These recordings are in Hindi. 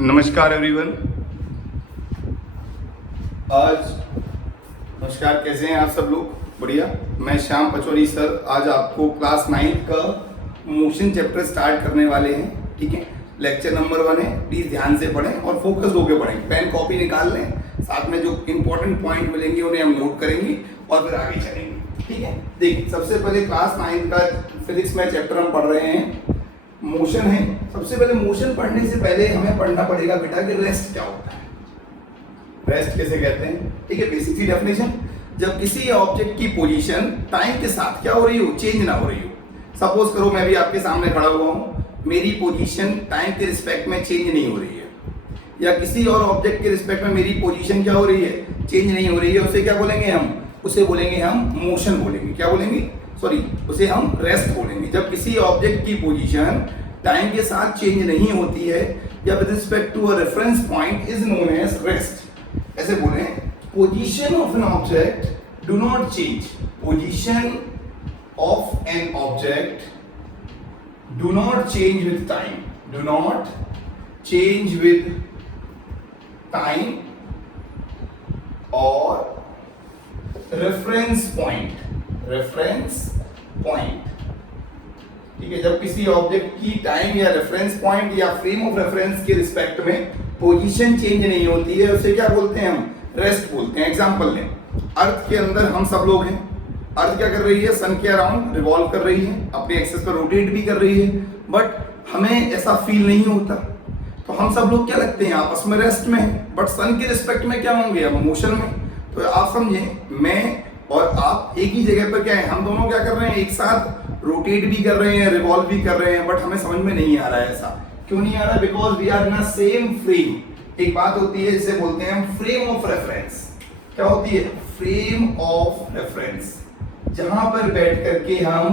नमस्कार एवरीवन। नमस्कार, कैसे हैं आप सब लोग? बढ़िया। मैं श्याम पचौरी सर आज आपको क्लास 9 का मोशन चैप्टर स्टार्ट करने वाले हैं। ठीक है, लेक्चर नंबर 1 है। प्लीज ध्यान से पढ़ें और फोकस होकर पढ़ें। पेन कॉपी निकाल लें, साथ में जो इंपॉर्टेंट पॉइंट मिलेंगे उन्हें हम नोट करेंगे और फिर आगे चलेंगे। ठीक है, देखिए सबसे पहले क्लास 9 का फिजिक्स में चैप्टर हम पढ़ रहे हैं, मोशन है। सबसे पहले मोशन पढ़ने से पहले हमें पढ़ना पड़ेगा बेटा कि रेस्ट क्या होता है, रेस्ट कैसे कहते हैं। ठीक है, बेसिक सी डेफिनेशन। जब किसी ऑब्जेक्ट की पोजीशन टाइम के साथ क्या हो रही हो, चेंज ना हो रही हो। सपोज करो मैं भी आपके सामने खड़ा हुआ हूं, मेरी पोजीशन टाइम के रिस्पेक्ट में चेंज नहीं हो रही है, या किसी और ऑब्जेक्ट के रिस्पेक्ट में मेरी पोजीशन क्या हो रही है, चेंज नहीं हो रही है, उसे क्या बोलेंगे हम? उसे बोलेंगे हम मोशन बोलेंगे। क्या बोलेंगे? सॉरी, उसे हम रेस्ट बोलेंगे। जब किसी ऑब्जेक्ट की पोजीशन टाइम के साथ चेंज नहीं होती है या with respect to a reference point is known as rest. ऐसे बोले, position of an object do not change. Position of an object do not change with time, do not change with time और रेफरेंस पॉइंट, रेफरेंस पॉइंट। ठीक है, जब किसी ऑब्जेक्ट की टाइम या रेफरेंस पॉइंट या फ्रेम ऑफ रेफरेंस के रिस्पेक्ट में पोजीशन चेंज नहीं होती है, उसे क्या बोलते हैं? हम रेस्ट बोलते हैं। एग्जांपल लें, अर्थ के अंदर हम सब लोग हैं। अर्थ क्या कर रही है? सन के अराउंड रिवॉल्व कर रही है, अपने एक्सिस पर रोटेट भी कर रही है, बट हमें ऐसा फील नहीं होता। तो हम सब लोग क्या लगते हैं? आपस में रेस्ट में है, बट सन के रिस्पेक्ट में क्या होंगे? हम मोशन में। तो आप समझें, मैं और आप एक ही जगह पर क्या है, हम दोनों क्या कर रहे हैं? एक साथ रोटेट भी कर रहे हैं, रिवॉल्व भी कर रहे हैं, बट हमें समझ में नहीं आ रहा है। ऐसा क्यों नहीं आ रहा? Because we are in a same frame. एक बात होती है जिसे बोलते हैं हम फ्रेम ऑफ रेफरेंस। क्या होती है? Frame of reference. जहां पर बैठ करके हम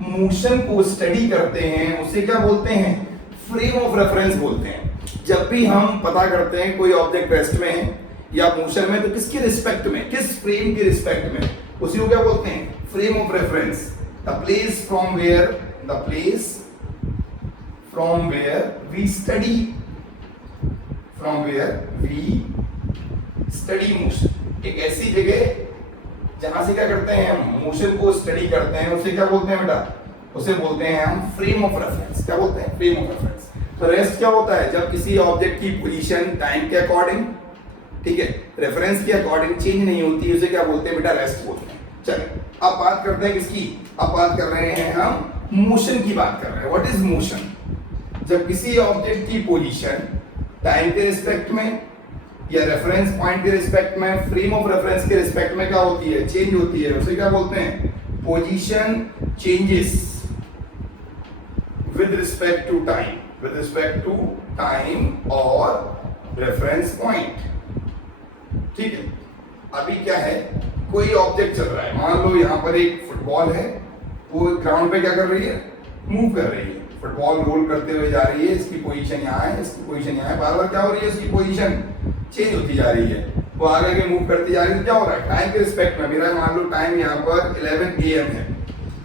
मोशन को स्टडी करते हैं उसे क्या बोलते हैं? फ्रेम ऑफ रेफरेंस बोलते हैं। जब भी हम पता करते हैं कोई ऑब्जेक्ट रेस्ट में है या मोशन में, तो किसके रिस्पेक्ट में, किस फ्रेम के रिस्पेक्ट में, उसी को क्या बोलते हैं? Frame of reference. The place from where we study motion। एक ऐसी जगह जहां से क्या करते हैं हम? मोशन को स्टडी करते हैं, उसे क्या बोलते हैं बेटा? उसे बोलते हैं हम फ्रेम ऑफ रेफरेंस। क्या बोलते हैं? Frame of reference. तो रेस्ट क्या होता है? जब किसी ऑब्जेक्ट की पोजीशन टाइम के अकॉर्डिंग, ठीक है, रेफरेंस के अकॉर्डिंग चेंज नहीं होती, उसे क्या बोलते हैं बेटा? रेस्ट बोलते हैं। चलिए अब बात करते हैं किसकी? अब बात कर रहे हैं हम मोशन की बात कर रहे हैं। What is motion? जब किसी ऑब्जेक्ट की पोजीशन टाइम के रिस्पेक्ट में या रेफरेंस पॉइंट के रिस्पेक्ट में, फ्रेम ऑफ रेफरेंस के रिस्पेक्ट में क्या होती है? चेंज होती है, उसे क्या बोलते हैं? Position changes with respect to time, with respect to time और रेफरेंस पॉइंट। ठीक है, अभी क्या है, कोई ऑब्जेक्ट चल रहा है, मान लो यहाँ पर एक फुटबॉल है, वो ग्राउंड पे क्या कर रही है? मूव कर रही है। फुटबॉल रोल करते हुए जा रही है, इसकी पोजीशन यहाँ है, इसकी पोजीशन यहाँ है, बार बार क्या हो रही है? इसकी पोजीशन चेंज होती जा रही है, वो आगे मूव करती जा रही है। क्या हो रहा है? टाइम के रिस्पेक्ट में मेरा मान लो टाइम यहाँ पर 11 AM है,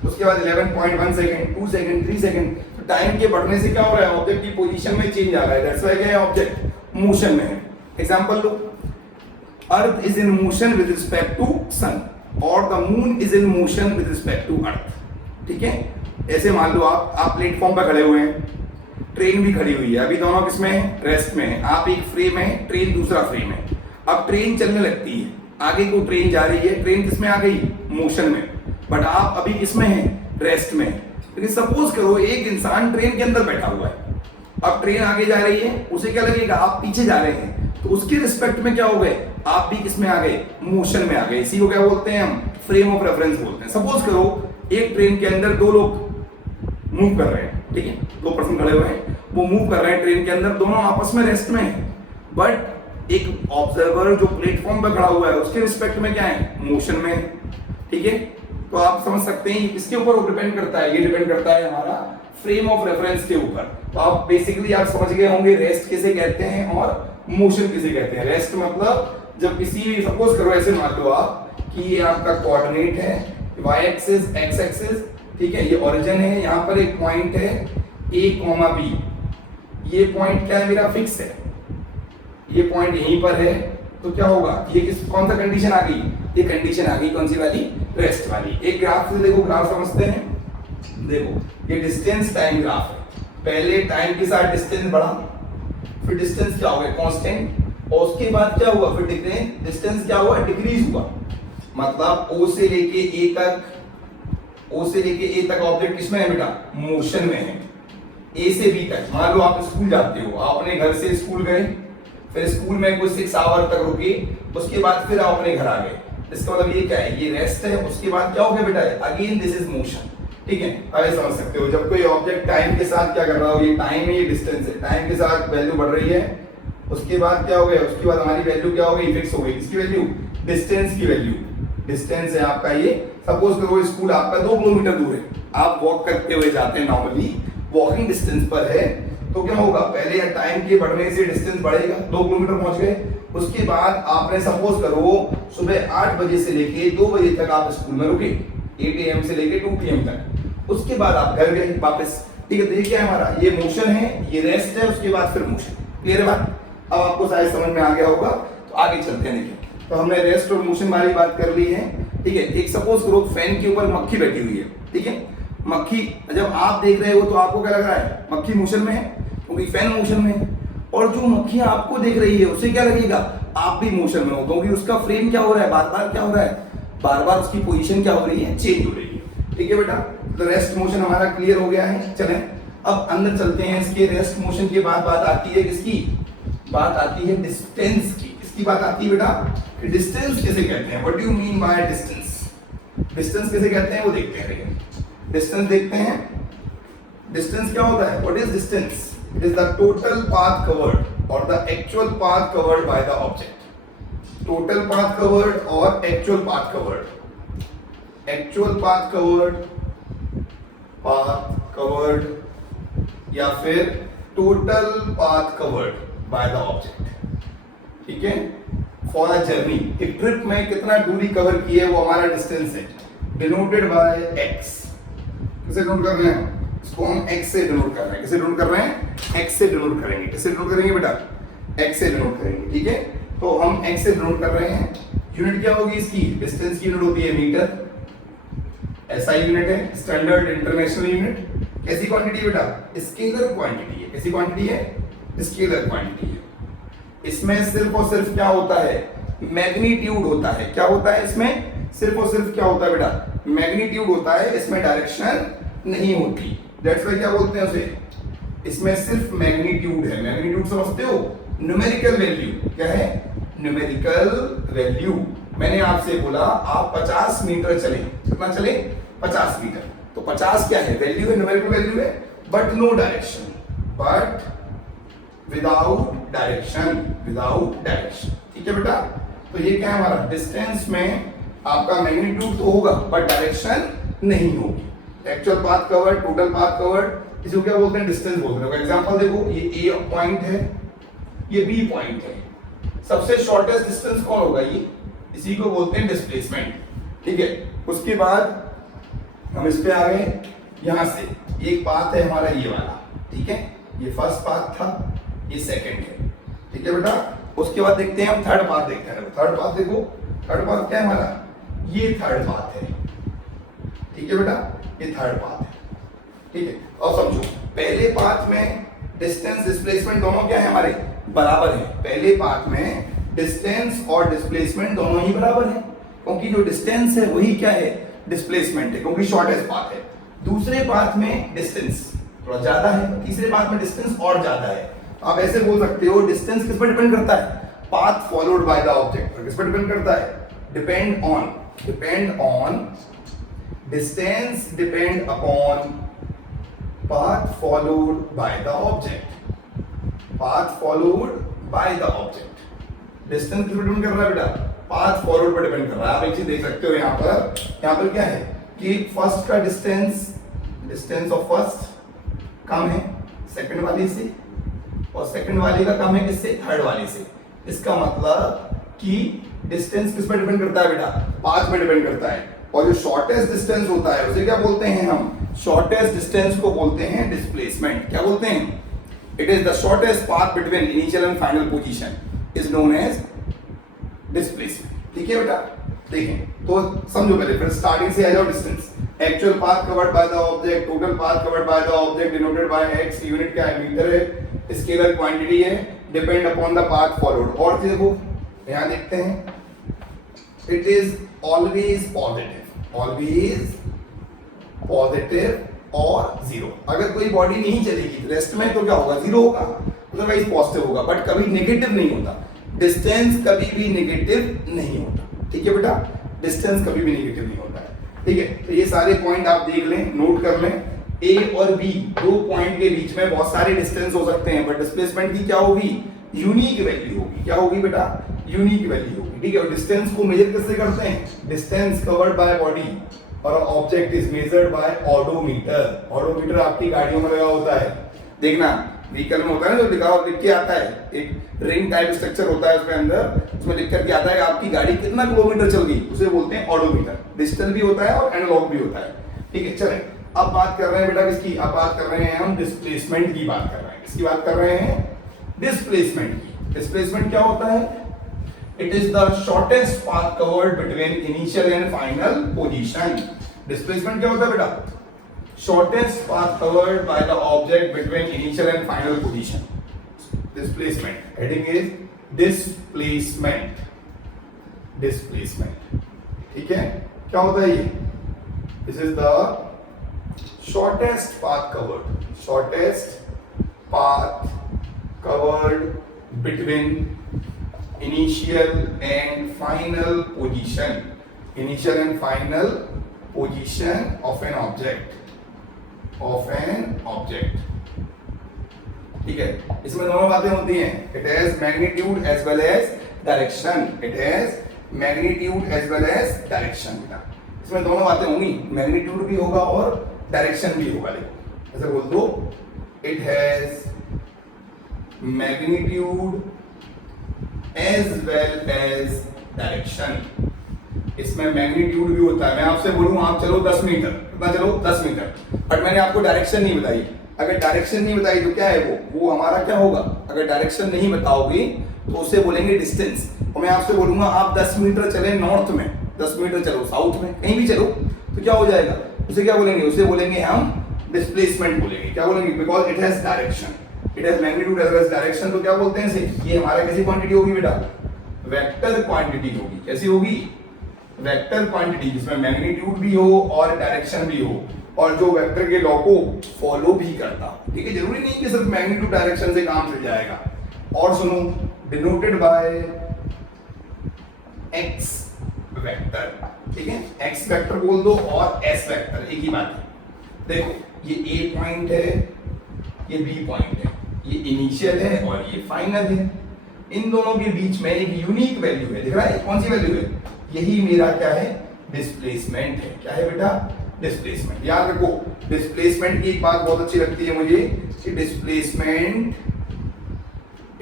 उसके बाद 11.1 सेकंड, 2 सेकंड, 3 सेकंड, तो टाइम के बढ़ने से क्या हो रहा है? ऑब्जेक्ट की पोजीशन में चेंज आ रहा है। दैट्स व्हाई क्या है? ऑब्जेक्ट मोशन में है। एग्जांपल लो, earth is in motion with respect to sun और the moon is in motion with respect to earth. ठीक है, ऐसे मान लो आप प्लेटफॉर्म पर खड़े हुए हैं, ट्रेन भी खड़ी हुई है, अभी दोनों किसमें है? रेस्ट में है। आप एक फ्रेम है, ट्रेन दूसरा फ्रेम है। अब ट्रेन चलने लगती है, आगे को ट्रेन जा रही है, ट्रेन किसमें आ गई? मोशन में, बट आप अभी किसमें है? रेस्ट में। लेकिन सपोज करो एक इंसान ट्रेन के अंदर बैठा हुआ है, अब ट्रेन आगे जा रही है, उसे क्या लगेगा? आप पीछे जा रहे हैं, तो उसके रिस्पेक्ट में क्या हो गए? आप भी किसमें आ गए? मोशन में आ गए। इसी को क्या बोलते हैं हम? फ्रेम ऑफ रेफरेंस बोलते हैं। सपोज करो एक ट्रेन के अंदर दो लोग मूव कर रहे हैं, ठीक है, 2 पर्सन खड़े हुए हैं, वो मूव कर रहे हैं ट्रेन के अंदर, दोनों आपस में रेस्ट में है, बट एक ऑब्जर्वर जो प्लेटफॉर्म पर खड़ा हुआ है उसके रिस्पेक्ट में क्या है? मोशन में है। ठीक है, तो आप समझ सकते हैं इसके ऊपर डिपेंड करता है, ये डिपेंड करता है हमारा फ्रेम ऑफ रेफरेंस के ऊपर। तो आप बेसिकली आप समझ गए होंगे रेस्ट किसे कहते हैं और मोशन किसे कहते हैं। रेस्ट मतलब जब किसी, सपोज करो ऐसे मान लो आप कि ये आपका कोऑर्डिनेट है, y एक्सिस, x एक्सिस, ठीक है, ये ओरिजिन है, यहाँ पर एक पॉइंट है a, b, ये पॉइंट क्या है? मेरा फिक्स है, ये पॉइंट यहीं पर है, तो क्या होगा, ये कौन सा कंडीशन आ गई, ये कंडीशन आ गई कौन सी वाली, रेस्ट वाली। एक ग्राफ से देखो, ग्राफ समझते हैं। देखो ये डिस्टेंस टाइम ग्राफ है, पहले टाइम के साथ डिस्टेंस बढ़ा, फिर डिस्टेंस क्या हो गया कांस्टेंट, और उसके बाद क्या हुआ, फिर डिस्टेंस क्या हुआ, डिक्रीज हुआ। मतलब ओ से लेके ए तक, ओ से लेके ए तक ऑब्जेक्ट किसमें है बेटा, मोशन में है। ए से बी तक, मान लो आप स्कूल जाते हो, आप अपने घर से स्कूल गए, फिर स्कूल में कुछ 6 आवर तक रुके, उसके बाद फिर आप अपने घर आ गए। इसका मतलब ये क्या है, ये रेस्ट है। उसके बाद क्या हो गया बेटा, अगेन दिस इज मोशन। ठीक है, अब समझ सकते हो, जब कोई ऑब्जेक्ट टाइम के साथ क्या कर रहा हो, ये टाइम है, ये डिस्टेंस है, टाइम के साथ वैल्यू बढ़ रही है, उसके बाद क्या हो गया, उसके बाद हमारी वैल्यू क्या हो गई, फिक्स हो गई। किसकी वैल्यू, डिस्टेंस की वैल्यू। डिस्टेंस है आपका ये, सपोज करो स्कूल आपका 2 किलोमीटर दूर है, आप वॉक करते हुए जाते हैं, नॉर्मली वॉकिंग डिस्टेंस पर है, तो क्या होगा, पहले टाइम के बढ़ने से डिस्टेंस बढ़ेगा, 2 किलोमीटर पहुंच गए। उसके बाद आपने सपोज करो सुबह 8 बजे से लेके 2 बजे तक आप स्कूल में रुके, 8 AM से लेके 2 PM तक, उसके बाद आप घर गए वापस। ठीक है, तो ये क्या है हमारा, ये मोशन है, ये रेस्ट है, उसके बाद फिर मोशन। क्लियर है बात, अब आपको शायद समझ में आ गया होगा, तो आगे चलते हैं। देखिए, तो हमने रेस्ट और मोशन वाली बात कर ली है। ठीक है, एक सपोज करो फैन के ऊपर मक्खी बैठी हुई है। ठीक है, मक्खी जब आप देख रहे हो तो आपको क्या लग रहा है, मक्खी मोशन में है, क्योंकि फैन मोशन में है। और जो मक्खी आपको देख रही है उसे क्या लगेगा, आप भी मोशन में हो, क्योंकि उसका फ्रेम क्या हो रहा है, बार बार क्या हो रहा है, बार बार उसकी पोजीशन क्या हो रही है, चेंज हो रही है। ठीक है बेटा, तो रेस्ट मोशन हमारा क्लियर हो गया है। चलें अब अंदर चलते हैं। इसके रेस्ट मोशन के बाद बात आती है किसकी, बात आती है डिस्टेंस की। किसकी बात आती है बेटा, कि डिस्टेंस किसे कहते हैं, what do you mean by distance, distance किसे कहते हैं वो देखते हैं। लेकिन डिस्टेंस देखते हैं, डिस्टेंस क्या होता है, what is distance, it is the total path covered और the actual path covered by the object. Total path covered और actual path covered, actual path covered, path covered या फिर total path covered by the object. ठीक है, फॉर अ जर्नी, एक ट्रिप में कितना दूरी कवर की है वो हमारा डिस्टेंस है, डिनोटेड बाय x। किसे डिनोट कर रहे हैं, इसको हम x से डिनोट कर रहे हैं। किसे डिनोट कर रहे हैं, x से डिनोट करेंगे। किसे डिनोट करेंगे बेटा, x से डिनोट करेंगे। ठीक है, तो हम x से डिनोट कर रहे हैं। यूनिट क्या होगी इसकी, डिस्टेंस की यूनिट होती है मीटर, SI यूनिट है, स्टैंडर्ड इंटरनेशनल यूनिट। कैसी क्वांटिटी बेटा, स्केलर क्वांटिटी है। कैसी क्वांटिटी है, स्केलर क्वांटिटी है। इसमें सिर्फ और सिर्फ क्या होता है, मैग्नीट्यूड होता है। क्या होता है इसमें, सिर्फ और सिर्फ क्या होता है बेटा, मैग्नीट्यूड होता है, इसमें डायरेक्शन नहीं होती। दैट्स व्हाई क्या बोलते हैं उसे, इसमें सिर्फ मैग्नीट्यूड है। मैग्नीट्यूड समझते हो, न्यूमेरिकल वैल्यू। क्या है, न्यूमेरिकल वैल्यू। मैंने आपसे बोला आप 50 मीटर चले, कितना चले, 50 मीटर, तो 50 क्या है, वैल्यू है, न्यूमेरिकल वैल्यू है, but no direction, but without direction, without direction. ठीक है बेटा, तो ये क्या है हमारा, डिस्टेंस में आपका मैग्नीट्यूड तो होगा बट डायरेक्शन नहीं होगी। Actual path covered, total path covered, इसको क्या बोलते हैं, डिस्टेंस बोलते हैं। एग्जांपल देखो, ये A पॉइंट है, ये B पॉइंट है, सबसे शॉर्टेस्ट डिस्टेंस कौन होगा, ये, इसी को बोलते हैं डिस्प्लेसमेंट। ठीक है, उसके बाद हम इस पे आ गए, यहां से एक पाथ है हमारा ये वाला। ठीक है, ये फर्स्ट पाथ था, ये सेकंड है। ठीक है बेटा, उसके बाद देखते हैं हम थर्ड पाथ देखते हैं। थर्ड पाथ देखो, थर्ड पाथ क्या है हमारा, ये थर्ड पाथ है। ठीक है बेटा, ये थर्ड पाथ है। ठीक है, और समझो पहले पाथ में डिस्टेंस डिस्प्लेसमेंट दोनों क्या है हमारे, बराबर है। पहले पाथ में डिस्टेंस और डिस्प्लेसमेंट दोनों ही बराबर है, क्योंकि जो डिस्टेंस है वही क्या है, डिस्प्लेसमेंट है, क्योंकि शॉर्टेस्ट पाथ है। दूसरे पाथ में डिस्टेंस थोड़ा ज्यादा है, तीसरे पाथ में डिस्टेंस और ज्यादा है। आप ऐसे बोल सकते हो डिस्टेंस किस पर डिपेंड करता है, path followed by the object. किस पर डिपेंड करता है, depend on distance, depend upon path followed by the object, path followed by the object. Distance किस पर डिपेंड कर रहा है बेटा, पाथ फॉलोड पर डिपेंड कर रहा है। आप एक चीज देख सकते हो यहाँ पर क्या है कि फर्स्ट का डिस्टेंस ऑफ फर्स्ट कम है सेकंड वाली से, और सेकंड वाली का कम है किससे, थर्ड वाली से। इसका मतलब कि डिस्टेंस किस पर डिपेंड करता है बेटा, पाथ पे डिपेंड करता है। और जो शॉर्टेस्ट डिस्टेंस होता है उसे क्या बोलते हैं हम, शॉर्टेस्ट डिस्टेंस को बोलते हैं डिस्प्लेसमेंट। क्या बोलते हैं, it is the shortest path between initial and final position. Is known as displacement. ठीक है बेटा, देखें तो समझो पहले, फिर स्टार्टिंग से आ जाओ। Distance, actual path covered by the object, total path covered by the object denoted by x, unit क्या है, मीटर है, स्केलर क्वांटिटी है, depend upon the path followed. और देखो यहां देखते हैं, it is always positive, always positive और जीरो। अगर कोई बॉडी नहीं चलेगी रेस्ट में तो क्या होगा, जीरो होगा, अदरवाइज पॉजिटिव होगा, बट कभी नेगेटिव नहीं होता। डिस्टेंस कभी भी नेगेटिव नहीं होता। ठीक है बेटा, डिस्टेंस कभी भी नेगेटिव नहीं होता है। ठीक है, तो ये सारे पॉइंट आप देख लें, नोट कर लें। ए और बी दो पॉइंट के बीच में बहुत सारे डिस्टेंस हो सकते हैं, बट डिस्प्लेसमेंट की क्या होगी, यूनिक वैल्यू होगी। क्या होगी बेटा, यूनिक वैल्यू होगी। ठीक है, और डिस्टेंस को मेजर कैसे करते हैं, डिस्टेंस कवर्ड बाय बॉडी और object is measured by odometer. Odometer आपकी गाड़ियों में लगा होता है, देखना व्हीकल में होता है ना, जो लिख के आता है, एक रिंग टाइप स्ट्रक्चर होता है उसके अंदर, उसमें लिख करके आता है आपकी गाड़ी कितना किलोमीटर चल गई, उसे बोलते हैं ऑडोमीटर। डिजिटल भी होता है और एनालॉग भी होता है। ठीक है, चलें अब बात कर रहे हैं बेटा किसकी, अब बात कर रहे हैं हम डिस्प्लेसमेंट की बात कर रहे हैं। किसकी बात कर रहे हैं, डिस्प्लेसमेंट की। डिस्प्लेसमेंट क्या होता है, it is the shortest path covered between initial and final position. Displacement क्या होता है बेटा, shortest path covered by the object between initial and final position. Displacement, heading is displacement, displacement. ठीक है, क्या होता है ये, this is the shortest path covered, shortest path covered between initial and final position, initial and final position of an object, of an object. ठीक है, इसमें दोनों बातें होती हैं, it has magnitude as well as direction, it has magnitude as well as direction. इसमें दोनों बातें होंगी, मैग्नीट्यूड भी होगा और डायरेक्शन भी होगा। देखो ऐसे बोल दो, it has magnitude as well as direction. इसमें मैग्नीट्यूड भी होता है। मैं आपसे बोलूं आप चलो 10 मीटर, कितना चलो 10 मीटर, बट मैंने आपको डायरेक्शन नहीं बताई। अगर डायरेक्शन नहीं बताई तो क्या है वो हमारा क्या होगा, अगर डायरेक्शन नहीं बताओगे तो उसे बोलेंगे डिस्टेंस। और मैं आपसे बोलूंगा आप 10 मीटर चले नॉर्थ में, 10 मीटर चलो साउथ में, कहीं भी चलो, तो क्या हो जाएगा, उसे क्या बोलेंगे, उसे बोलेंगे हम डिस्प्लेसमेंट बोलेंगे। क्या बोलेंगे, because it has direction, it has magnitude as well as direction. तो क्या बोलते हैं इसे, ये हमारा कैसी क्वांटिटी होगी बेटा, वेक्टर क्वांटिटी होगी। कैसी होगी, वेक्टर क्वांटिटी, जिसमें मैग्नीट्यूड भी हो और डायरेक्शन भी हो, और जो वेक्टर के लॉ को फॉलो भी करता हो। ठीक है, जरूरी नहीं कि सिर्फ मैग्नीट्यूड डायरेक्शन से काम चल जाएगा। और सुनो, डिनोटेड बाय एक्स वेक्टर। ठीक है, एक्स वेक्टर बोल दो और एस वेक्टर, एक ही बात है। देखो ये ए पॉइंट है, ये बी पॉइंट है, ये इनिशियल है और ये फाइनल है। इन दोनों के बीच में एक यूनिक वैल्यू है, दिख रहा है, कौन सी वैल्यू है, यही मेरा क्या है, डिस्प्लेसमेंट है। क्या है बेटा, डिस्प्लेसमेंट। याद रखो, डिस्प्लेसमेंट की एक बात बहुत अच्छी लगती है मुझे कि डिस्प्लेसमेंट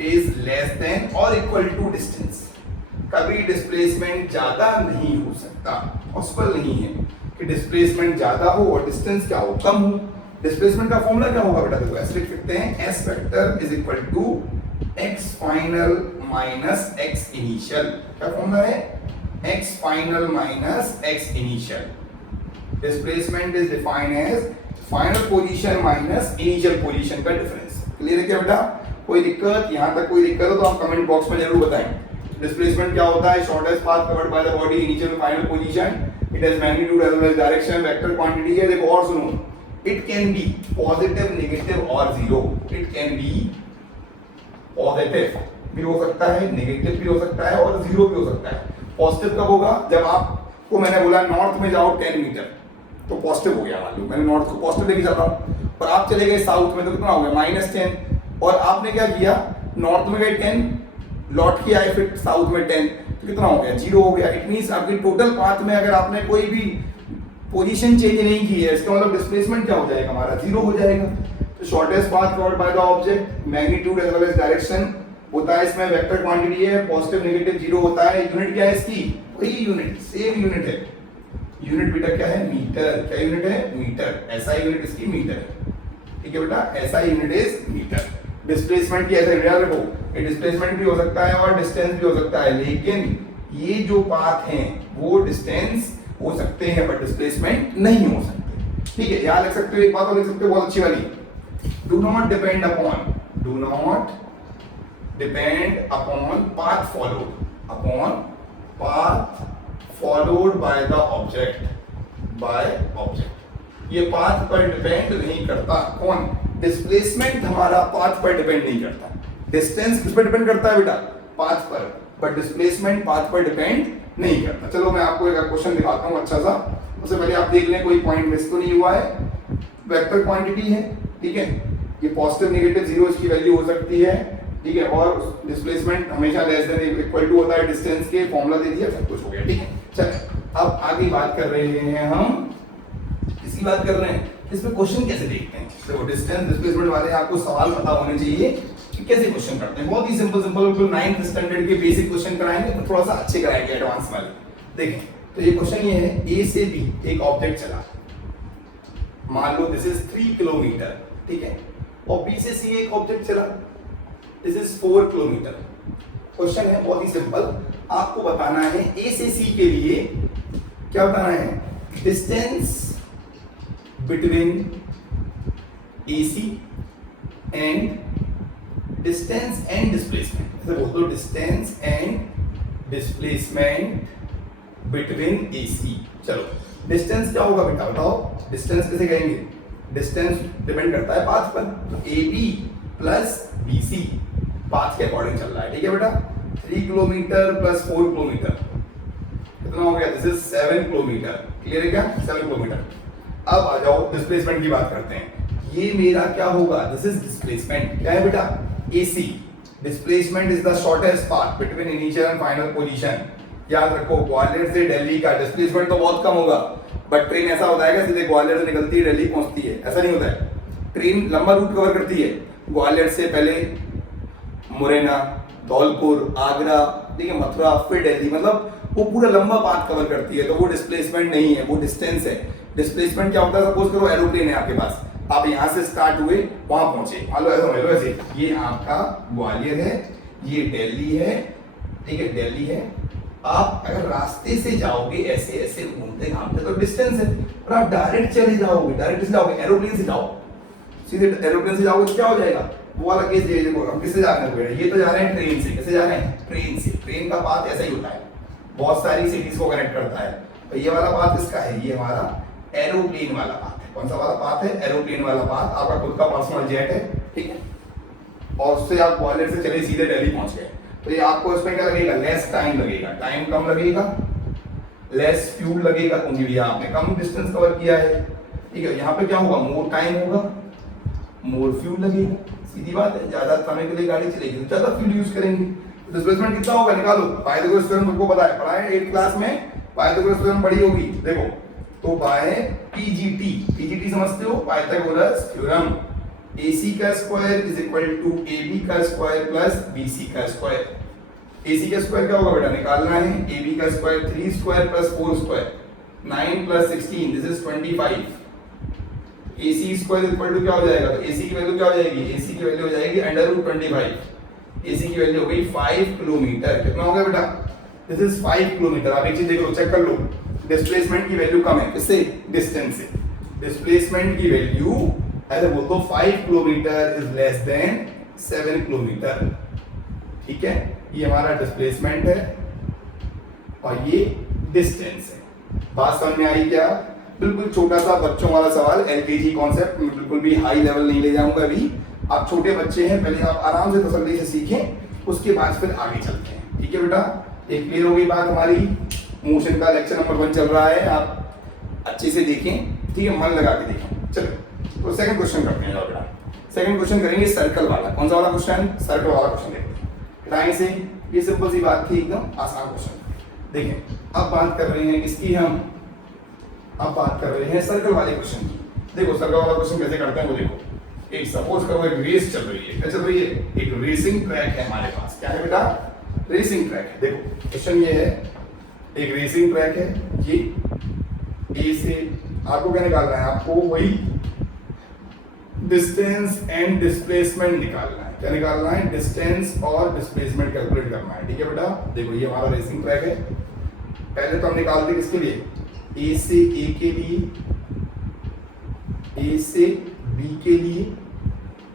इज लेस देन और इक्वल टू डिस्टेंस। कभी डिस्प्लेसमेंट ज्यादा नहीं हो सकता, पॉसिबल नहीं है कि डिस्प्लेसमेंट ज्यादा हो और डिस्टेंस क्या हो, कम हो। डिस्प्लेसमेंट का फॉर्मूला क्या होगा बेटा, देखो ऐसे लिख सकते हैं, S vector is equal to X final minus X initial. क्या फॉर्मूला है, X final minus X initial. Displacement is defined as final position minus initial position का डिफरेंस। क्लियर है क्या बेटा, कोई दिक्कत, यहां तक कोई दिक्कत हो तो आप कमेंट बॉक्स में जरूर बताएं। डिस्प्लेसमेंट क्या होता है, shortest path covered by the body, initial and final position, it has magnitude as well as direction, vector quantity है। देखो और सुनो, it can be positive, negative और zero. It can be positive भी हो सकता है, नेगेटिव भी हो सकता है और जीरो भी हो सकता है। पॉजिटिव कब होगा, जब आपको मैंने बोला नॉर्थ में जाओ 10 मीटर, तो पॉजिटिव हो गया, मान लो मैंने नॉर्थ को पॉजिटिव लेके चल रहा हूं, और आप चले गए साउथ में, तो कितना हो गया, -10। और आपने क्या किया, नॉर्थ में गए 10, लौट के आए फिर साउथ में 10, तो कितना हो गया, 0 हो गया। इट मींस आपके टोटल पाथ में अगर आपने कोई भी पोजीशन चेंज नहीं की है, इसका मतलब डिस्प्लेसमेंट क्या हो जाएगा, हमारा 0 हो जाएगा। तो shortest path covered by the object, magnitude as well as direction होता है, इसमें वेक्टर क्वांटिटी है, पॉजिटिव नेगेटिव 0 होता है। यूनिट क्या है इसकी, वही यूनिट, सेम यूनिट है। यूनिट बेटा क्या है, मीटर। क्या यूनिट है, मीटर। ऐसा यूनिट इसकी मीटर है। ठीक है बेटा, ऐसा यूनिट इज मीटर। डिस्प्लेसमेंट की ऐसे याद रखो, ये डिस्प्लेसमेंट भी हो सकता है और डिस्टेंस भी हो सकता है, लेकिन ये जो पाथ हैं वो डिस्टेंस हो सकते हैं बट डिस्प्लेसमेंट नहीं हो सकते। ठीक है, याद रख सकते हो, एक बात और लिख सकते हो बहुत अच्छी वाली, do not depend upon, do not depend upon path followed, upon path followed by the object, by object. ये पाथ पर डिपेंड नहीं करता, कौन? डिस्प्लेसमेंट हमारा पाथ पर डिपेंड नहीं करता। डिस्टेंस किस पर डिपेंड करता है बेटा? पाथ पर, बट डिस्प्लेसमेंट पाथ पर डिपेंड नहीं करता। चलो मैं आपको एक क्वेश्चन दिखाता हूं अच्छा सा, उससे पहले आप देख लें कोई पॉइंट मिस तो नहीं हुआ है। वेक्टर क्वांटिटी है, ठीक है, ये पॉजिटिव नेगेटिव जीरो इसकी वैल्यू हो सकती है, ठीक है, और डिस्प्लेसमेंट हमेशा लेस देन इक्वल टू होता है डिस्टेंस के, फॉर्मूला दे दिया, सब कुछ हो गया। ठीक है, चलिए अब आगे बात कर रहे हैं हम, किसकी बात कर रहे हैं, इसमें क्वेश्चन कैसे देखते हैं। देखो डिस्टेंस डिस्प्लेसमेंट वाले आपको सवाल पता होने चाहिए कि कैसे क्वेश्चन करते हैं। बहुत ही सिंपल सिंपल, बिल्कुल 9th स्टैंडर्ड के बेसिक क्वेश्चन कराएंगे, तो थोड़ा सा अच्छे कराएंगे एडवांस वाले। देखें तो ये क्वेश्चन ये है, ए से बी एक ऑब्जेक्ट चला, मान लो दिस इज 3 किलोमीटर, ठीक है, और बी से सी एक ऑब्जेक्ट चला, दिस इज 4 किलोमीटर। क्वेश्चन है बहुत ही सिंपल, आपको बताना है ए से सी के लिए क्या बताना है, distance between AC and distance and displacement. बोल दो distance and displacement between AC। चलो डिस्टेंस क्या होगा बेटा, बताओ डिस्टेंस कैसे कहेंगे, डिस्टेंस डिपेंड करता है पाथ पर, तो AB प्लस BC पाथ के अकॉर्डिंग चल रहा है, ठीक है बेटा। 3 किलोमीटर प्लस 4 किलोमीटर कितना हो गया, दिस इज 7 किलोमीटर, क्लियर है क्या, 7 किलोमीटर। अब आ जाओ डिस्प्लेसमेंट की बात करते हैं, ये मेरा क्या होगा, दिस इज डिस्प्लेसमेंट, क्या है बेटा, AC। Displacement is the shortest path between initial and final position. याद रखो ग्वालियर से दिल्ली का डिस्प्लेसमेंट तो बहुत कम होगा, बट ट्रेन ऐसा होता है कि सीधे ग्वालियर से निकलती है दिल्ली पहुंचती है, ऐसा नहीं होता है। ट्रेन लंबा रूट कवर करती है, ग्वालियर से पहले मुरैना, धौलपुर, आगरा, ठीक है, मथुरा, फिर दिल्ली, मतलब वो पूरा लंबा पाथ कवर करती है, तो वो डिस्प्लेसमेंट नहीं है, वो डिस्टेंस है। डिस्प्लेसमेंट क्या होता है, सपोज करो एरोप्लेन है आपके पास, आप यहाँ से स्टार्ट हुए वहां पहुंचे, मान लो ऐसा समझ लो, ऐसे ये आपका ग्वालियर है, ये दिल्ली है, ठीक है, दिल्ली है। आप अगर रास्ते से जाओगे ऐसे ऐसे घूमते घामते तो डिस्टेंस है, और आप डायरेक्ट चले जाओगे, डायरेक्ट से जाओगे, एरोप्लेन से जाओ, सीधे एरोप्लेन से जाओगे तो क्या हो जाएगा, वो वाला केस देखो, हम किससे जा रहे हैं, ये तो जा रहे हैं ट्रेन से, कैसे जा रहे हैं, ट्रेन से। ट्रेन का पाथ ऐसा ही होता है, बहुत सारी सिटीज को कनेक्ट करता है, तो ये वाला पाथ इसका है, ये हमारा एरोप्लेन वाला पाथ है। कौन सा वाला पाथ है, एरोप्लेन वाला पाथ, आपका खुद का पर्सनल जेट है, ठीक है, और उससे आप ग्वालियर से चले सीधे दिल्ली पहुंच गए, तो ये आपको इसमें क्या लगेगा, लेस टाइम लगेगा, टाइम कम लगेगा, लेस फ्यूल लगेगा, क्योंकि भैया आपने कम डिस्टेंस कवर किया है, ठीक है। यहाँ पे क्या होगा, मोर टाइम होगा, मोर फ्यूल लगेगा, सीधी बात है, ज्यादा समय के लिए गाड़ी चलेगी तो ज्यादा फ्यूल यूज करेंगे, डिस्प्लेसमेंट कितना होगा निकालो। पाइथागोरस थ्योरम मुझको पता है, पढ़ा है 8th क्लास में, पाइथागोरस थ्योरम पढ़ी होगी, देखो तो बाय पीजीटी समझते हो, पाइथागोरस थ्योरम, AC का square is equal to AB का स्क्वायर प्लस BC का स्क्वायर। AC का स्क्वायर क्या होगा बेटा, निकालना है, AB का स्क्वायर 3 square plus 4 square, 9 plus 16, this is 25। AC square equal to क्या हो जाएगा, तो AC की वैल्यू क्या हो जाएगी, AC की वैल्यू हो जाएगी √25, AC की वैल्यू हो गई 5 किलोमीटर। कितना हो गया बेटा, दिस इज 5 किलोमीटर। आप एक चीज देखो, चेक कर लो, डिस्प्लेसमेंट की वैल्यू कम है, किससे, डिस्टेंस से। डिस्प्लेसमेंट की वैल्यू ऐसे बोल दो 5 kilometre is less than 7 kilometre, ठीक है, ये हमारा डिस्प्लेसमेंट है और ये डिस्टेंस है। बात समझ में आई क्या, बिल्कुल छोटा सा बच्चों वाला सवाल, एलकेजी कॉन्सेप्ट, बिल्कुल भी हाई लेवल नहीं ले जाऊंगा अभी, आप छोटे बच्चे हैं, पहले आप आराम से तसल्ली से सीखें, उसके बाद फिर आगे चलते हैं, ठीक है बेटा। एक क्लियर हो गई बात हमारी, मोशन का लेक्चर नंबर 1 चल रहा है, आप अच्छे से देखें, ठीक है, मन लगा के देखें। चलो तो सेकंड क्वेश्चन करते हैं बेटा, सेकंड क्वेश्चन करेंगे सर्कल वाला। कौन सा वाला क्वेश्चन, सर्कल वाला क्वेश्चन देखते हैं। लाइन से ये सिंपल सी बात थी, एकदम आसान क्वेश्चन। देखें अब बात कर रहे हैं किसकी, हम अब बात कर रहे हैं सर्कल वाले क्वेश्चन की। देखो सर्कल वाला क्वेश्चन कैसे करते हैं वो देखो, एक सपोज करो एक रेस चल रही है, क्या चल रही है, एक रेसिंग ट्रैक है हमारे पास, क्या है बेटा, रेसिंग ट्रैक है। देखो क्वेश्चन ये है, एक रेसिंग ट्रैक है, ये ए से आपको क्या निकालना है, आपको वही डिस्टेंस एंड डिस्प्लेसमेंट निकालना है, क्या निकालना है, डिस्टेंस और डिस्प्लेसमेंट कैलकुलेट करना है। ठीक है बेटा, देखो ये हमारा रेसिंग ट्रैक है। पहले तो हम निकालते किसके लिए, ए से ए के लिए, ए से बी के लिए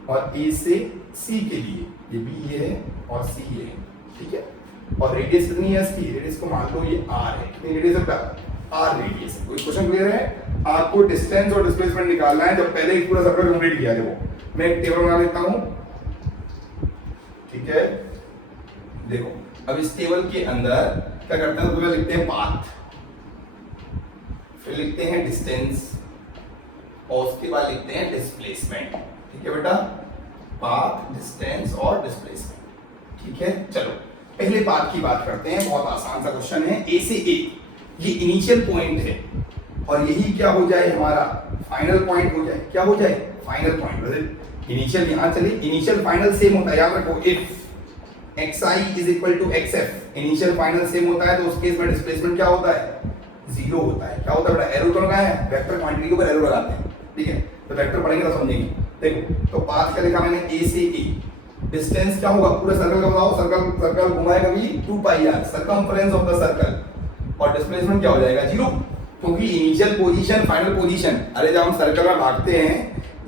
और ए से सी के लिए। ये बी ये है और सी ये है। ठीक है, और रेडियस कितनी है इसकी, रेडियस को मान लो ये आर है। कितनी रेडियस है बेटा, आर रेडियस है। कोई क्वेश्चन क्लियर है? आपको डिस्टेंस और डिस्प्लेसमेंट निकालना है जब पहले ही पूरा सर्कल कंप्लीट किया। देखो मैं एक टेबल बना लेता हूं। ठीक है, देखो अब इस टेबल के अंदर क्या करते हैं, तो लिखते हैं पाथ, फिर लिखते हैं डिस्टेंस और उसके बाद लिखते हैं डिस्प्लेसमेंट। ठीक है बेटा, पाथ, डिस्टेंस और डिस्प्लेसमेंट। ठीक है, चलो पहले पाथ की बात करते हैं। बहुत आसान सा क्वेश्चन है। ए से ए ये इनिशियल पॉइंट है और यही क्या हो जाए, हमारा फाइनल पॉइंट हो जाए। क्या हो जाए, फाइनल पॉइंट। इनिशियल यहां चले, इनिशियल फाइनल सेम होता है, याद रखो। If xi is equal to xf, initial final same होता है तो उस केस में डिस्प्लेसमेंट क्या होता है, जीरो होता है। क्या होता है बेटा, एरो तो लगाया है, वेक्टर क्वांटिटी के ऊपर एरो लगाते हैं। ठीक है, तो वेक्टर पढ़ेंगे तो समझेंगे। देखो तो पाथ क्या लिखा मैंने, ए से ए। डिस्टेंस क्या होगा, पूरे सर्कल का बताओ, सर्कल घुमाएगा भी 2 pi r, circumference of the circle. और डिस्प्लेसमेंट क्या हो जाएगा, जीरो, क्योंकि इनिशियल पोजीशन फाइनल पोजीशन, अरे जब हम सर्कल में भागते हैं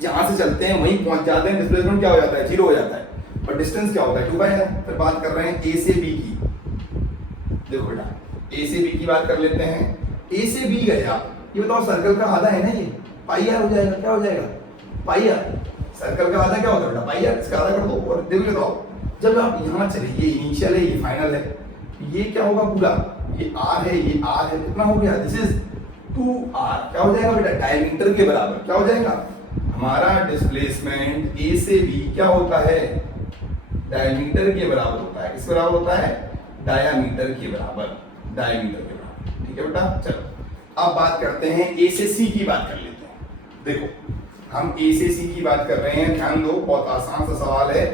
जहां से चलते हैं वहीं पहुंच जाते हैं, डिस्प्लेसमेंट क्या हो जाता है, जीरो हो जाता है। और डिस्टेंस क्या होता है, 2 पाई आर। फिर बात कर रहे हैं ए से बी की। देखो बेटा ए से बी की बात कर लेते हैं। ए से बी गया, ये बताओ सर्कल का आधा है ना, ये पाई आर हो जाएगा। क्या हो जाएगा, पाई आर। सर्कल का आधा क्या होता है बेटा, पाई आर। इसका आधा कर दो और देख लेता जब आप यहाँ चले, ये इनिशियल है, ये फाइनल है, ये क्या होगा पूरा, ये आर है, ये आर है, कितना हो गया, दिस इज 2r। क्या हो जाएगा बेटा, डायमीटर के बराबर। क्या हो जाएगा, हमारा डिस्प्लेसमेंट ए से बी क्या होता है, डायमीटर के बराबर होता है। किस बराबर होता है, डायामीटर के बराबर, डायमीटर के बराबर। ठीक है बेटा, चलो अब बात करते हैं ए से सी की बात कर लेते हैं। देखो हम ए से सी की बात कर रहे हैं, ध्यान दो, बहुत आसान सा सवाल है,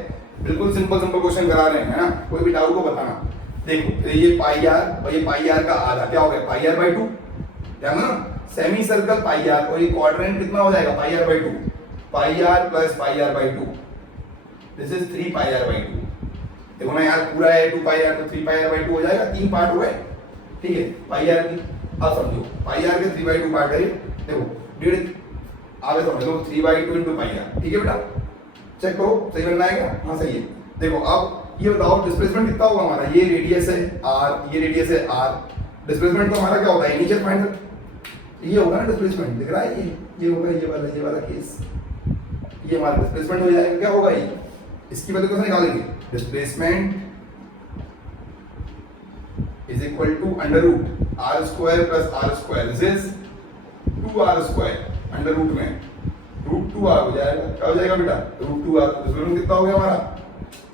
बिल्कुल सिंपल क्वेश्चन करा रहे हैं, है ना। कोई भी डाउट को बताना। देखो ये पाई आर और ये पाई आर का आधा क्या हो गया, पाई आर बाई 2। ध्यान ना, सेमी सर्कल पाई आर और ये क्वाड्रेंट कितना हो जाएगा, pi r by 2। Pi r plus pi r by 2, this is 3 pi r by 2। देखो ना यार, पूरा है 2 पाई आर तो 3 पाई आर बाई 2 हो जाएगा, 3 पार्ट हो गए। ठीक है, पाई आर की अब समझो, पाई आर के 3/2 पार्ट है। देखो डेढ़ आगे समझ लो, 3/2 इंटू पाई आर। ठीक है बेटा, चेक करो सही बनना है क्या, हाँ सही है। देखो अब ये बताओ डिस्प्लेसमेंट कितना होगा हमारा, ये रेडियस है आर, ये रेडियस है आर। डिस्प्लेसमेंट तो हमारा क्या होता है, इनिशियल फाइनल, ये होगा ना डिस्प्लेसमेंट, दिख रहा है ये होगा, ये वाला केस, ये हमारा डिस्प्लेसमेंट हो जाएगा। क्या होगा ये, इसकी वैल्यू कैसे निकालेंगे, displacement is equal to under root R square plus R square, this is 2r square, under root में रूट 2r हो जाएगा। क्या हो जाएगा बेटा, रूट 2r। डिस्प्लेसमेंट कितना हो गया हमारा,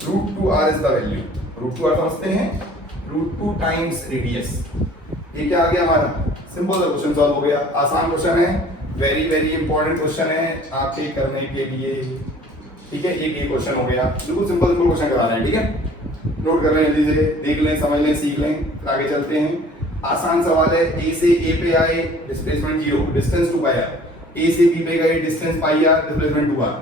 root 2r is the value. Root 2r समझते हैं, रूट 2 टाइम्स रेडियस। ये क्या आ गया हमारा, सिंपल सा क्वेश्चन सॉल्व हो गया। आसान क्वेश्चन है, वेरी वेरी इंपॉर्टेंट क्वेश्चन है आपके करने के लिए। ठीक है, एक क्वेश्चन हो गया, बिल्कुल सिंपल क्वेश्चन करा रहे हैं। ठीक है, नोट कर लें जल्दी से, देख लें, समझ लें, सीख लें, फिर आगे चलते हैं। आसान सवाल है, ए से ए पे आए, displacement 0, distance 2 pi R. A से बी पे गए, distance pi R, displacement 2r।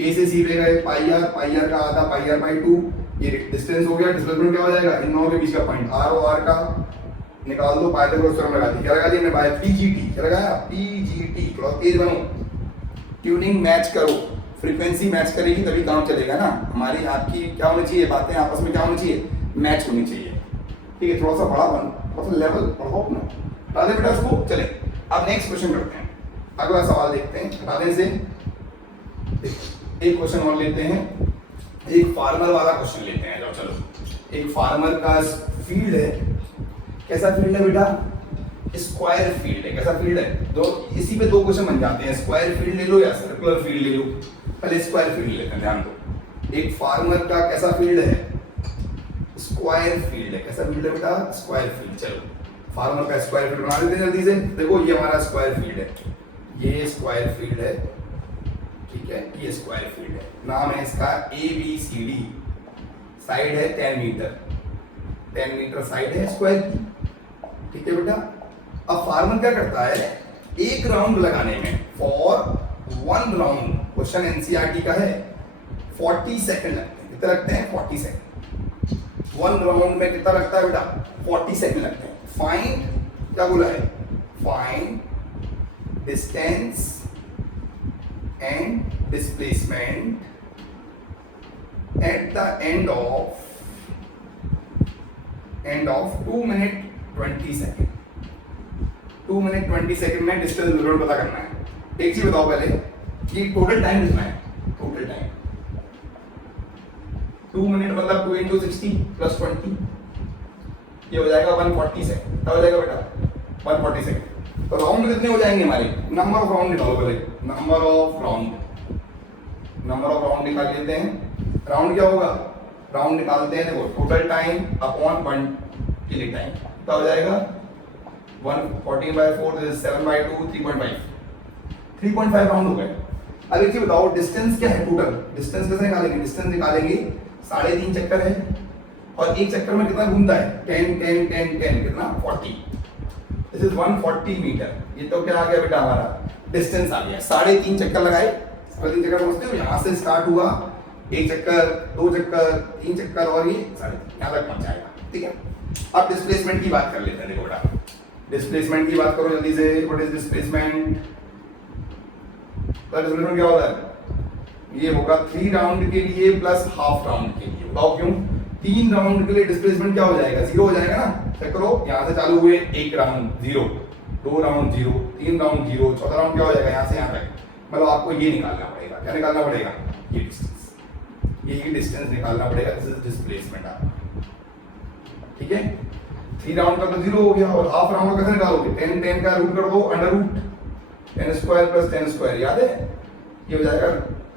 A से सी पे गए, पाई आर का आधा, पाई आर बाई 2, ये डिस्टेंस हो गया। डिस्प्लेसमेंट क्या हो जाएगा, इन दोनों के बीच का पॉइंट आर और आर का निकाल दो, पाइथागोरस थ्योरम लगा दी। क्या लगा दिया बाय पीजीटी, क्या लगाया, पीजीटी। थोड़ा तेज बनो, ट्यूनिंग मैच करो, फ्रीक्वेंसी मैच करेगी तभी काम चलेगा ना। हमारी आपकी क्या होनी चाहिए, बातें आपस में क्या होनी चाहिए, मैच होनी चाहिए। ठीक है, थोड़ा सा बड़ा बनो, थोड़ा सा लेवल बढ़ाओ अपना, हटा दे बेटा उसको। चले अब नेक्स्ट क्वेश्चन करते हैं, अगला सवाल देखते हैं। हटा दें से एक क्वेश्चन और लेते हैं, एक फार्मर वाला क्वेश्चन लेते हैं। जाओ चलो, एक फार्मर का फील्ड है। कैसा फील्ड है बेटा, स्क्वायर फील्ड है। कैसा फील्ड है, दो इसी पे दो क्वेश्चन बन जाते हैं, स्क्वायर फील्ड ले लो या सर्कुलर फील्ड ले लो। पहले स्क्वायर फील्ड लेते हैं, ध्यान दो। एक फार्मर का कैसा फील्ड है, स्क्वायर फील्ड है। कैसा फील्ड है बेटा, स्क्वायर फील्ड। चलो फार्मर का स्क्वायर फील्ड बना लेते हैं जल्दी से। देखो ये हमारा स्क्वायर फील्ड है, ये स्क्वायर फील्ड है। ठीक है, ये स्क्वायर फील्ड है, नाम है इसका ABCD। साइड है 10 मीटर, 10 मीटर साइड है स्क्वायर की। ठीक है बेटा, अब फार्मर क्या करता है, एक राउंड लगाने में, फॉर 1 राउंड, क्वेश्चन NCERT का है, 40 सेकंड लगते हैं। कितने लगते हैं 40 सेकंड। 1 राउंड में कितना लगता है बेटा 40 सेकंड लगते हैं। फाइंड क्या बोला है, find distance and displacement at the end of 2 minute 20 second. 2 minute 20 second में डिस्टेंस पता करना है। एक चीज बताओ पहले कि टोटल टाइम कितना है, टोटल टाइम 2 मिनट मतलब 2 × 60 + 20 ये हो जाएगा 140 सेकंड। क्या हो जाएगा बेटा 140 सेकंड। तो राउंड कितने हो जाएंगे हमारे, नंबर ऑफ राउंड निकालो पहले, नंबर ऑफ राउंड निकाल लेते हैं। राउंड क्या होगा, राउंड निकालते हैं, देखो टोटल टाइम अपॉन 1 के टाइम क्या हो जाएगा 114/4 7/2 3.5 राउंड हो गए। अब एक चीज बताओ डिस्टेंस क्या है, टोटल डिस्टेंस कैसे निकालेंगे, डिस्टेंस निकालेंगे 3.5 चक्कर है और एक चक्कर में कितना घूमता है 10 कितना 40। This is 140 metre. ये तो क्या आ गया बेटा हमारा डिस्टेंस आ गया। 3.5 चक्कर लगाए, 3.5 चक्कर समझते हो, यहाँ से स्टार्ट हुआ 1 चक्कर 2 चक्कर 3 चक्कर और ये 3.5 यहाँ तक पहुंच जाएगा। ठीक है, अब डिस्प्लेसमेंट की बात कर लेते हैं। देखो बेटा डिस्प्लेसमेंट की बात करो जल्दी से। व्हाट इज डिस्प्लेसमेंट, तो डिस्प्लेसमेंट क्या होता है, ये होगा 3 राउंड के लिए प्लस हाफ राउंड के लिए। बताओ क्यों, 3 राउंड के लिए डिस्प्लेसमेंट क्या हो जाएगा 0 हो जाएगा ना। चेक करो यहाँ से चालू हुए 1 राउंड 0, 2 राउंड 0, 3 राउंड 0, चौथा राउंड क्या हो जाएगा यहाँ से यहाँ तक। मतलब आपको ये निकालना पड़ेगा, क्या निकालना पड़ेगा, ये डिस्टेंस, ये डिस्टेंस निकालना पड़ेगा। दिस इज डिस्प्लेसमेंट आपका। ठीक है, 3 राउंड का तो 0 हो गया और हाफ राउंड का कैसे निकालोगे, 10 का रूट कर दो, अंडर रूट 10 स्क्वायर + 10 स्क्वायर, याद है ये हो जाएगा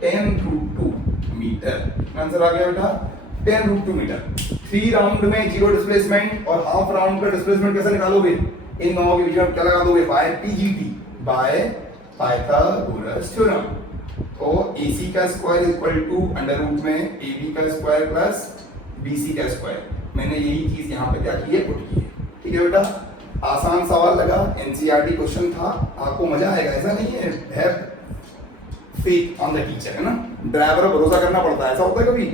10√2 मीटर। आंसर आ गया बेटा 10√2 मीटर। 3 राउंड में 0 डिस्प्लेसमेंट और हाफ राउंड का डिस्प्लेसमेंट कैसे निकालोगे, इन दोनों के बीच में क्या लगा दोगे, by PGT, by Pythagoras theorem. तो AC का square equal to under root में AB का स्क्वायर प्लस BC का स्क्वायर। मैंने यही चीज यहाँ पे क्या की है, पुट की है। ठीक है बेटा, आसान सवाल लगा, NCERT क्वेश्चन था, आपको मजा आएगा, ऐसा नहीं है फेक ऑन द टीचर, है ना। ड्राइवर पर भरोसा करना पड़ता है। ऐसा होता है कभी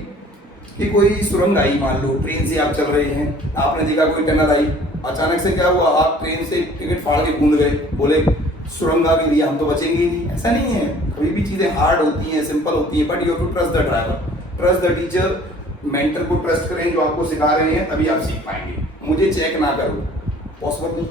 कि कोई सुरंग आई, मान लो ट्रेन से आप चल रहे हैं, आपने देखा कोई टनल आई, अचानक से क्या हुआ, आप ट्रेन से टिकट फाड़ के कूद गए, बोले सुरंग आ गई, हम तो बचेंगे ही नहीं। ऐसा नहीं है, कभी भी चीजें हार्ड होती हैं, सिंपल होती हैं, but you have to trust the driver, trust the teacher, mentor को ट्रस्ट करें जो आपको सिखा रहे हैं, तभी आप सीख पाएंगे। मुझे चेक ना करो, पॉसिबल नहीं।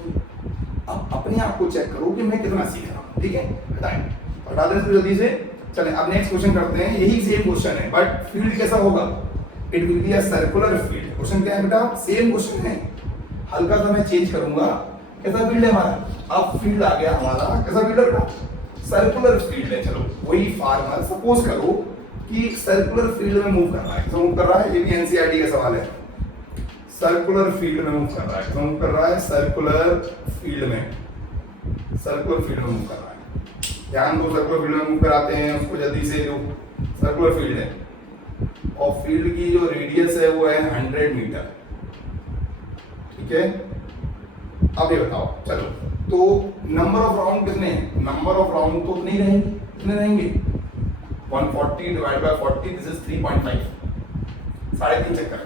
आप अपने आप को चेक करो कि मैं कितना सीख रहा हूँ। ठीक है, बताएं, बता दें इसको जल्दी से। चलें अब नेक्स्ट क्वेश्चन करते हैं। यही सेम क्वेश्चन है बट फील्ड कैसा होगा, it will be a circular field. Question क्या है बेटा, सेम क्वेश्चन है, हल्का सा मैं चेंज करूंगा। कैसा फील्ड है हमारा, अब फील्ड आ गया हमारा, कैसा फील्ड है बेटा, सर्कुलर फील्ड है। चलो वही फार्मर सपोज करो कि सर्कुलर फील्ड में मूव कर रहा है, कैसा मूव कर रहा है, ये भी NCERT का सवाल है। सर्कुलर फील्ड में मूव कर रहा है, कैसा मूव कर रहा है, सर्कुलर फील्ड में, सर्कुलर फील्ड में मूव कर रहा है। ध्यान दो, सर्कुलर फील्ड में मूव कराते हैं उसको जल्दी से। जो सर्कुलर फील्ड है और फील्ड की जो रेडियस है वो है 100 मीटर। ठीक है, अब ये बताओ, चलो तो नंबर ऑफ राउंड कितने हैं, नंबर ऑफ राउंड तो नहीं रहेंगे, कितने रहेंगे 140 / 40, दिस इज 3.5, 3.5 चक्कर।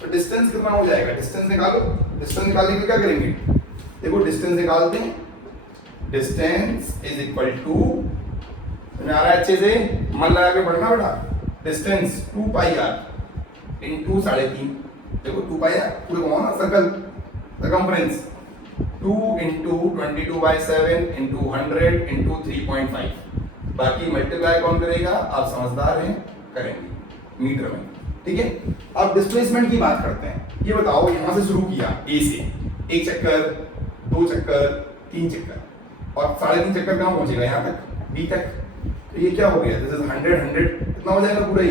तो डिस्टेंस कितना हो जाएगा, डिस्टेंस निकालो। डिस्टेंस निकालने के क्या करेंगे, देखो डिस्टेंस निकालते हैं। डिस्टेंस इज इक्वल टू, समझ आ रहा है अच्छे से, मन लगा के पढ़ना बेटा। डिस्टेंस 2πr इंटू 3.5, देखो 2πr पूरे घुमाओ ना सर्कल, सर्कमफ्रेंस 2 × 22/7 × 100 × 3.5, बाकी मल्टीप्लाई कौन करेगा, आप समझदार हैं, करेंगे मीटर में। ठीक है, अब डिस्प्लेसमेंट की बात करते हैं। ये बताओ, यहां से शुरू किया A से, 1 चक्कर 2 चक्कर 3 चक्कर और 3.5 चक्कर कहाँ पहुंचेगा, यहाँ तक B तक। तो ये क्या हो गया, दिस इज 100 कितना हो जाएगा पूरा ही।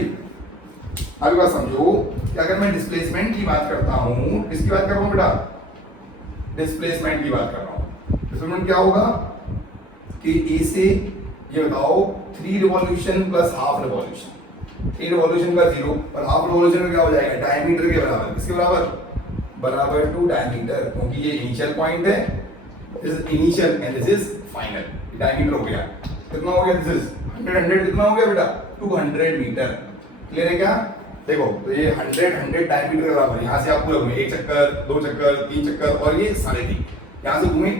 अभी बात समझो कि अगर मैं डिस्प्लेसमेंट की बात करता हूँ, किसकी बात कर रहा हूँ बेटा, डिस्प्लेसमेंट की बात कर रहा हूँ। डिस्प्लेसमेंट क्या होगा कि A से ये बताओ 3 revolution plus half revolution, 3 revolution का 0 और हाफ रिवॉल्यूशन का क्या हो जाएगा, डायमीटर के बराबर। किसके बराबर, बराबर टू डायमीटर, क्योंकि ये इनिशियल पॉइंट है, this is initial and this is final. Diameter हो गया, कितना हो गया, दिस इज 100 कितना हो गया बेटा, 200 मीटर। क्लियर है क्या, देखो तो ये 100 डायमीटर के बराबर, यहाँ से आप पूरा घूमे, 1 चक्कर 2 चक्कर 3 चक्कर और ये 3.5 यहाँ से घूमे,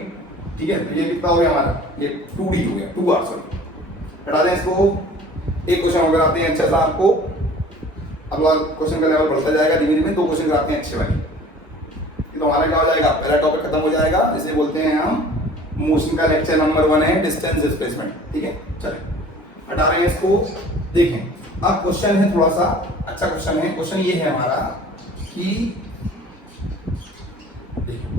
ठीक है। तो ये कितना हो गया हमारा, ये 2D हो गया, 2R सॉरी, हटा दें इसको। एक क्वेश्चन अगर आते हैं अच्छा सा आपको, अगला क्वेश्चन का लेवल बढ़ता जाएगा धीमे धीमे, 2 क्वेश्चन आते हैं अच्छे वाले। तो हमारा क्या हो जाएगा, पहला टॉपिक खत्म हो जाएगा, जिसे बोलते हैं हम मोशन का लेक्चर नंबर 1 है डिस्टेंस डिस्प्लेसमेंट, ठीक है। चलिए हटा रहे हैं इसको। देखें अब क्वेश्चन है थोड़ा सा अच्छा क्वेश्चन है। क्वेश्चन ये है हमारा कि देखिए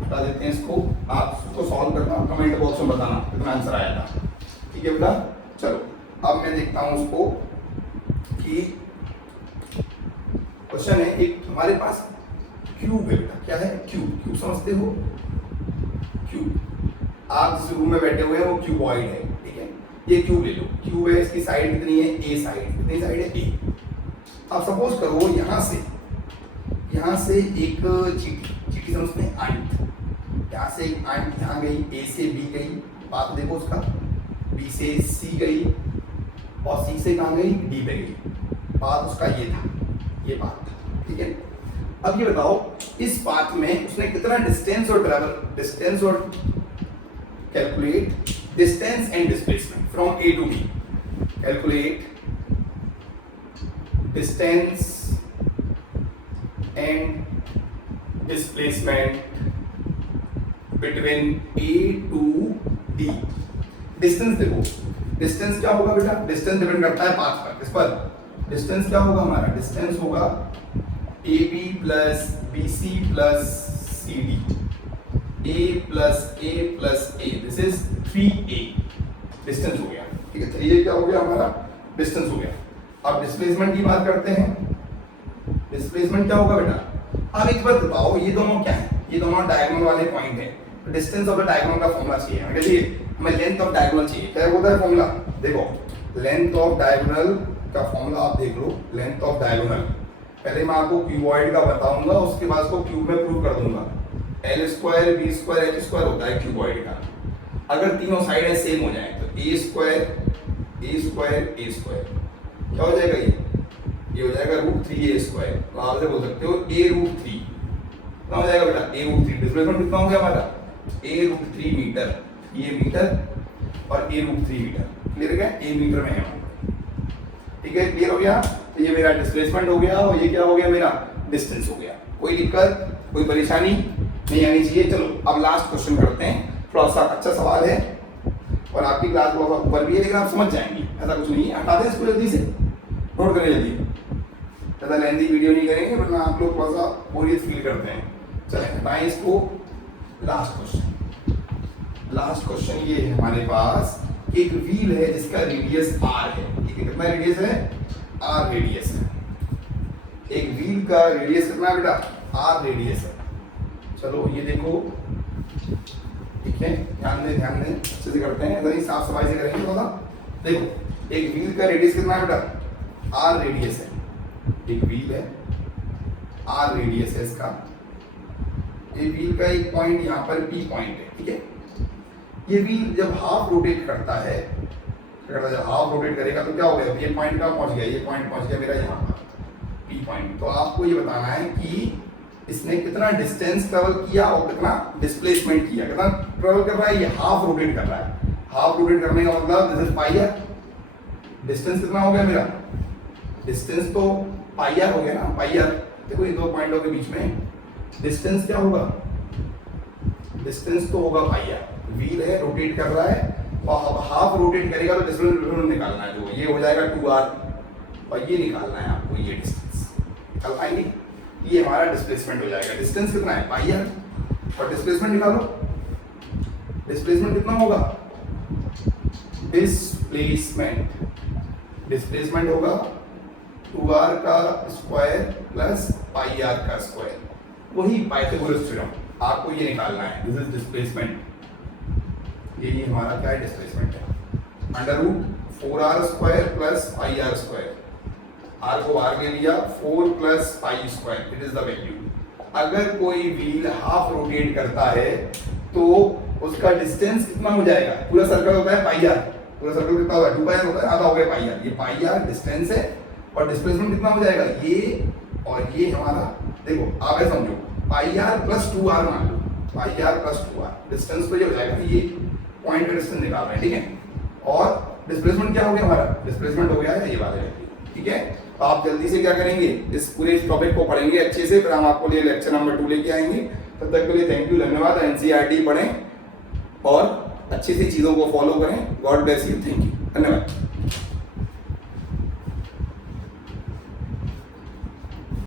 बता देते हैं इसको, आप उसको सॉल्व करना, कमेंट बॉक्स में बताना कितना आंसर आया था, ठीक है बेटा। चलो अब मैं देखता हूं उसको कि क्वेश्चन है एक हमारे पास क्यूब है बेटा, क्या है क्यूब, क्यूब समझते हो, क्यूब। आप जिस रूम में बैठे हुए हैं वो क्यूबॉइड है, ठीक है। ये क्यूब ले लो, क्यूब है, इसकी साइड कितनी है, ए साइड, कितनी साइड है, ए। अब सपोज करो यहाँ से एक चीटी समझते हैं अंत, यहाँ से एक अंत यहाँ गई, ए से बी गई, बात देखो उसका, बी से सी गई और सी से कहाँ गई, डी पे गई, बात उसका ये था, ये बात था, ठीक है। अब ये बताओ इस पाथ में उसने कितना डिस्टेंस और ट्रैवल, डिस्टेंस और calculate distance and displacement from A to B, calculate distance and displacement between A to D. Distance देखो, डिस्टेंस क्या होगा बेटा, डिस्टेंस डिपेंड करता है पाथ पर, इस पर डिस्टेंस क्या होगा हमारा, डिस्टेंस होगा AB plus BC plus CD, A plus A plus A, this is 3A, distance हो गया, ठीक है। 3A क्या हो गया हमारा, डिस्टेंस हो गया। अब डिस्प्लेसमेंट की बात करते हैं, डिस्प्लेसमेंट क्या होगा बेटा। अब एक बात बताओ, ये दोनों क्या है, ये दोनों डायगोनल वाले पॉइंट है, तो डिस्टेंस ऑफ द डायगोनल का फॉर्मूला चाहिए हमें, चलिए हमें लेंथ ऑफ डायगोनल चाहिए, क्या होता है फॉर्मूला, देखो लेंथ ऑफ डायगोनल का फॉर्मूला आप देख लो, लेंथ ऑफ डायगोनल, पहले मैं आपको क्यूबॉइड का बताऊंगा, उसके बाद उसको क्यूब में प्रूव कर दूंगा। L square B square H square होता है क्यूबॉइड का, अगर तीनों साइड सेम हो जाए तो ए स्क्वायर ए स्क्वायर ए स्क्वायर क्या हो जाएगा, ये हो जाएगा √3a स्क्वायर, तो आप बोल सकते हो a√3, कितना हो जाएगा बेटा, a√3। डिस्प्लेसमेंट कितना हो गया हमारा, a√3 मीटर, ये मीटर और a√3 मीटर, क्लियर है, a मीटर में है, ठीक है, क्लियर हो गया। तो ये मेरा डिस्प्लेसमेंट हो गया और ये क्या हो गया, मेरा डिस्टेंस हो गया। कोई दिक्कत, कोई परेशानी नहीं आनी चाहिए। चलो अब लास्ट क्वेश्चन करते हैं, थोड़ा सा अच्छा सवाल है और आपकी क्लास थोड़ा सा ऊपर भी है, लेकिन आप समझ जाएंगे, ऐसा कुछ नहीं है। हटा दें इसको जल्दी से, नोट करें जल्दी, ज़्यादा लेंथी वीडियो नहीं करेंगे वरना आप लोग थोड़ा सा बोरियत फील करते हैं। चले हटाएं इसको। लास्ट क्वेश्चन ये है हमारे पास, एक व्हील है जिसका रेडियस r है, ठीक है, कितना रेडियस है, r रेडियस है, एक व्हील का रेडियस कितना है बेटा, r रेडियस है। चलो ये देखो, ठीक है, ध्यान दें अच्छे से करते हैं, ऐसा नहीं साफ सफाई से करेंगे थोड़ा। देखो एक व्हील का रेडियस कितना है बेटा, r रेडियस है, एक व्हील है, r रेडियस है इसका, ये व्हील का एक पॉइंट यहाँ पर P पॉइंट है, ठीक है। ये व्हील जब हाफ रोटेट करता है, जब हाफ रोटेट करेगा तो क्या हो गया, ये पॉइंट कहाँ पहुंच गया, ये पॉइंट पहुंच गया मेरा यहाँ पर P पॉइंट। तो आपको ये बताना है कि इसने कितना डिस्टेंस ट्रेवल किया और कितना डिस्प्लेसमेंट किया, कितना ट्रेवल कर रहा है, ये हाफ रोटेट कर रहा है। हाफ रोटेट करने का मतलब this is pi R, distance कितना हो गया मेरा, डिस्टेंस तो पाई आर हो गया ना, पाई आर। देखो इन दो पॉइंटों के बीच में डिस्टेंस क्या होगा, डिस्टेंस तो होगा पाई आर, व्हील है रोटेट कर रहा है, और हाफ रोटेट करेगा तो डिस्टेंस निकालना है, जो ये हो जाएगा 2r और ये निकालना है आपको, ये डिस्टेंस निकाल पाएंगे, ये हमारा डिस्प्लेसमेंट हो जाएगा। डिस्टेंस कितना है पाई आर और डिस्प्लेसमेंट निकालो, डिस्प्लेसमेंट कितना होगा, डिस्प्लेसमेंट होगा 2r का स्क्वायर प्लस पाई आर का स्क्वायर, वही पाइथागोरस थ्योरम आपको ये निकालना है, दिस इज डिस्प्लेसमेंट, ये हमारा क्या है डिस्प्लेसमेंट है, √4r square plus pi R square, r को r के लिया 4 plus pi square, it is the value. अगर कोई व्हील हाफ रोटेट करता है तो उसका डिस्टेंस कितना हो जाएगा, पूरा सर्कल होता है पाई आर, पूरा सर्कल कितना होगा 2 पाई आर होता है, आधा हो गया पाई आर, ये पाई आर डिस्टेंस है और डिस्प्लेसमेंट कितना हो जाएगा, ये और ये हमारा, देखो आप ऐसा समझो पाई आर प्लस 2r मान लो, पाई आर प्लस 2r डिस्टेंस तो ये हो जाएगा, ये पॉइंट का डिस्टेंस निकाल रहे हैं, ठीक है। और डिस्प्लेसमेंट क्या हो गया हमारा, डिस्प्लेसमेंट हो गया है ये वाला, ठीक है। तो आप जल्दी से क्या करेंगे, इस पूरे इस टॉपिक को पढ़ेंगे अच्छे से, फिर हम आपको लिए लेक्चर नंबर 2 लेके आएंगे। तब तक के लिए थैंक यू, धन्यवाद। एनसीईआरटी पढ़ें और अच्छी सी चीज़ों को फॉलो करें। God bless you, thank you, धन्यवाद।